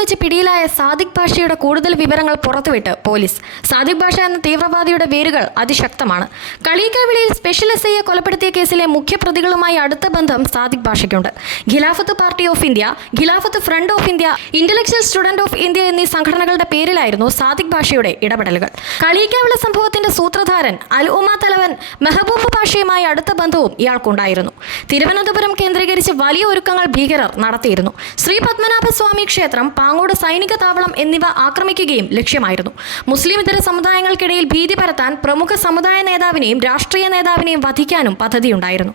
വെച്ച് പിടിയിലായ സാദിഖ് ഭാഷയുടെ കൂടുതൽ വിവരങ്ങൾ പുറത്തുവിട്ട് പോലീസ്. സാദിഖ് ഭാഷ എന്ന തീവ്രവാദിയുടെ വേരുകൾ അതിശക്തമാണ്. കളിയിക്കാവിളിയിൽ സ്പെഷ്യൽ എസ്ഐയെ കൊലപ്പെടുത്തിയ കേസിലെ മുഖ്യപ്രതികളുമായി അടുത്ത ബന്ധം സാദിഖ് ഭാഷയ്ക്കുണ്ട്. Khilafat party of India, Khilafat front of India, intellectual student of India എന്നീ സംഘടനകളുടെ പേരിലായിരുന്നു സാദിഖ് ഭാഷയുടെ ഇടപെടലുകൾ. കളിയിക്കാവിള സംഭവത്തിന്റെ സൂത്രധാരൻ അൽ ഉമ തലവൻ മെഹബൂബ് ഭാഷയുമായി അടുത്ത ബന്ധവും ഇയാൾക്കുണ്ടായിരുന്നു. തിരുവനന്തപുരം കേന്ദ്രീകരിച്ച് വലിയ ഒരുക്കങ്ങൾ ഭീകരർ നടത്തിയിരുന്നു. ശ്രീ പത്മനാഭസ്വാമി ക്ഷേത്രം, പാങ്ങോട് സൈനിക താവളം എന്നിവ ആക്രമിക്കുകയും ലക്ഷ്യമായിരുന്നു. മുസ്ലിം ഇതര സമുദായങ്ങൾക്കിടയിൽ ഭീതി പരത്താൻ പ്രമുഖ സമുദായ നേതാവിനെയും രാഷ്ട്രീയ നേതാവിനെയും വധിക്കാനും പദ്ധതിയുണ്ടായിരുന്നു.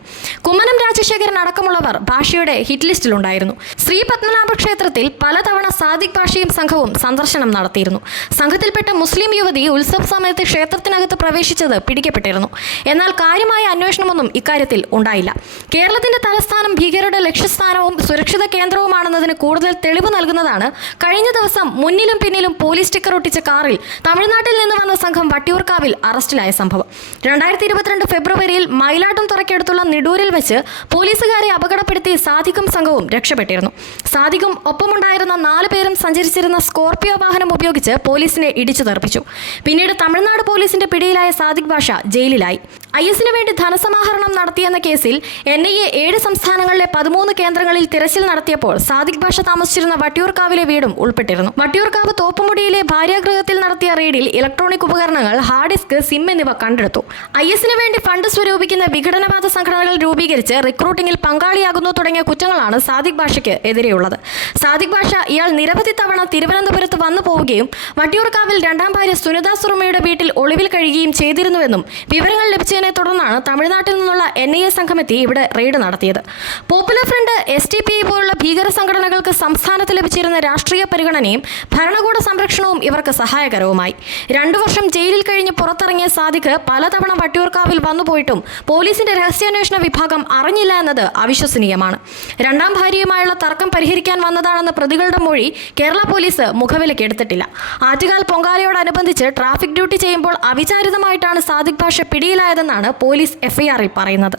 കുമ്മനം രാജശേഖരൻ അടക്കമുള്ളവർ ഭാഷയുടെ ഹിറ്റ് ലിസ്റ്റിലുണ്ടായിരുന്നു. ശ്രീ പത്മനാഭ ക്ഷേത്രത്തിൽ പലതവണ സാദിഖ് ഭാഷയും സംഘവും സന്ദർശനം നടത്തിയിരുന്നു. സംഘത്തിൽപ്പെട്ട മുസ്ലിം യുവതി ഉത്സവ സമയത്ത് ക്ഷേത്രത്തിനകത്ത് പ്രവേശിച്ചത് പിടിക്കപ്പെട്ടിരുന്നു. എന്നാൽ കാര്യമായ അന്വേഷണമൊന്നും ഇക്കാര്യത്തിൽ ഉണ്ടായില്ല. കേരളത്തിന്റെ തലസ്ഥാനം ഭീകരരുടെ ലക്ഷ്യസ്ഥാനവും സുരക്ഷിത കേന്ദ്രവുമാണെന്നതിന് കൂടുതൽ തെളിവ് നൽകുന്നതാണ് കഴിഞ്ഞ ദിവസം മുന്നിലും പിന്നിലും പോലീസ് സ്റ്റിക്കർ ഒട്ടിച്ച കാറിൽ തമിഴ്നാട്ടിൽ നിന്ന് വന്ന സംഘം വട്ടിയൂർക്കാവിൽ അറസ്റ്റിലായ സംഭവം. 2022 ഫെബ്രുവരിയിൽ മയിലാടുംതുറയ്ക്കടുത്തുള്ള നിഡൂരിൽ വെച്ച് പോലീസുകാരെ അപകടപ്പെടുത്തി സാദിഖും സംഘവും രക്ഷപ്പെട്ടിരുന്നു. സാദിഖും ഒപ്പമുണ്ടായിരുന്ന 4 പേരും സഞ്ചരിച്ചിരുന്ന സ്കോർപിയോ വാഹനം ഉപയോഗിച്ച് പോലീസിനെ ഇടിച്ചു തെറിപ്പിച്ചു. പിന്നീട് തമിഴ്നാട് പോലീസിന്റെ പിടിയിലായ സാദിഖ് ഭാഷ ജയിലിലായി. IS-ന് വേണ്ടി ധനസമാഹരണം നടത്തിയെന്ന കേസിൽ NIA 7 സംസ്ഥാനങ്ങളിലെ 13 കേന്ദ്രങ്ങളിൽ തിരച്ചിൽ നടത്തിയപ്പോൾ സാദിഖ് ഭാഷ താമസിച്ചിരുന്ന വട്ടിയൂർക്കാവിലെ വീടും ഉൾപ്പെട്ടിരുന്നു. വട്ടിയൂർക്കാവ് തോപ്പുമുടിയിലെ ഭാര്യാഗൃഹത്തിൽ നടത്തിയ റെയ്ഡിൽ ഇലക്ട്രോണിക് ഉപകരണങ്ങൾ, ഹാർഡ് ഡിസ്ക്, സിം എന്നിവ കണ്ടെടുത്തു. IS-ന് വേണ്ടി ഫണ്ട് സ്വരൂപിക്കുന്ന വിഘടനവാദ സംഘടനകൾ രൂപീകരിച്ച് റിക്രൂട്ടിംഗിൽ പങ്കാളിയാകുന്നു തുടങ്ങിയ കുറ്റങ്ങളാണ് സാദിഖ് ഭാഷയ്ക്ക് എതിരെയുള്ളത്. സാദിഖ് ഭാഷ ഇയാൾ നിരവധി തവണ തിരുവനന്തപുരത്ത് വന്നു പോവുകയും വട്ടിയൂർക്കാവിൽ രണ്ടാം ഭാര്യ സുനിത സുറുമയുടെ വീട്ടിൽ ഒളിവിൽ കഴിയുകയും ചെയ്തിരുന്നുവെന്നും വിവരങ്ങൾ ലഭിച്ചതിനെ തുടർന്നാണ് തമിഴ്നാട്ടിൽ നിന്നുള്ള NIA സംഘമെത്തി ഇവിടെ റെയ്ഡ് നടത്തിയത്. പോപ്പുലർ ഫ്രണ്ട്, STPI പോലുള്ള ഭീകര സംഘടനകൾക്ക് സംസ്ഥാനത്ത് ലഭിച്ചിരുന്ന രാഷ്ട്രീയ പരിഗണനയും ഭരണകൂട സംരക്ഷണവും ഇവർക്ക് സഹായകരവുമായി. 2 വർഷം ജയിലിൽ കഴിഞ്ഞ് പുറത്തിറങ്ങിയ സാദിഖ് പലതവണ വട്ടിയൂർക്കാവിൽ വന്നുപോയിട്ടും പോലീസിന്റെ രഹസ്യാന്വേഷണ വിഭാഗം അറിഞ്ഞില്ല എന്നത് അവിശ്വസനീയമാണ്. രണ്ടാം ഭാര്യയുമായുള്ള തർക്കം പരിഹരിക്കാൻ വന്നതാണെന്ന പ്രതികളുടെ മൊഴി കേരള പോലീസ് മുഖവിലയ്ക്ക് എടുത്തിട്ടില്ല. ആറ്റുകാൽ പൊങ്കാലയോടനുബന്ധിച്ച് ട്രാഫിക് ഡ്യൂട്ടി ചെയ്യുമ്പോൾ അവിചാരിതമായിട്ടാണ് സാദിഖ് ഭാഷ പിടിയിലായതെന്നാണ് പോലീസ് FIR-ൽ പറയുന്നത്.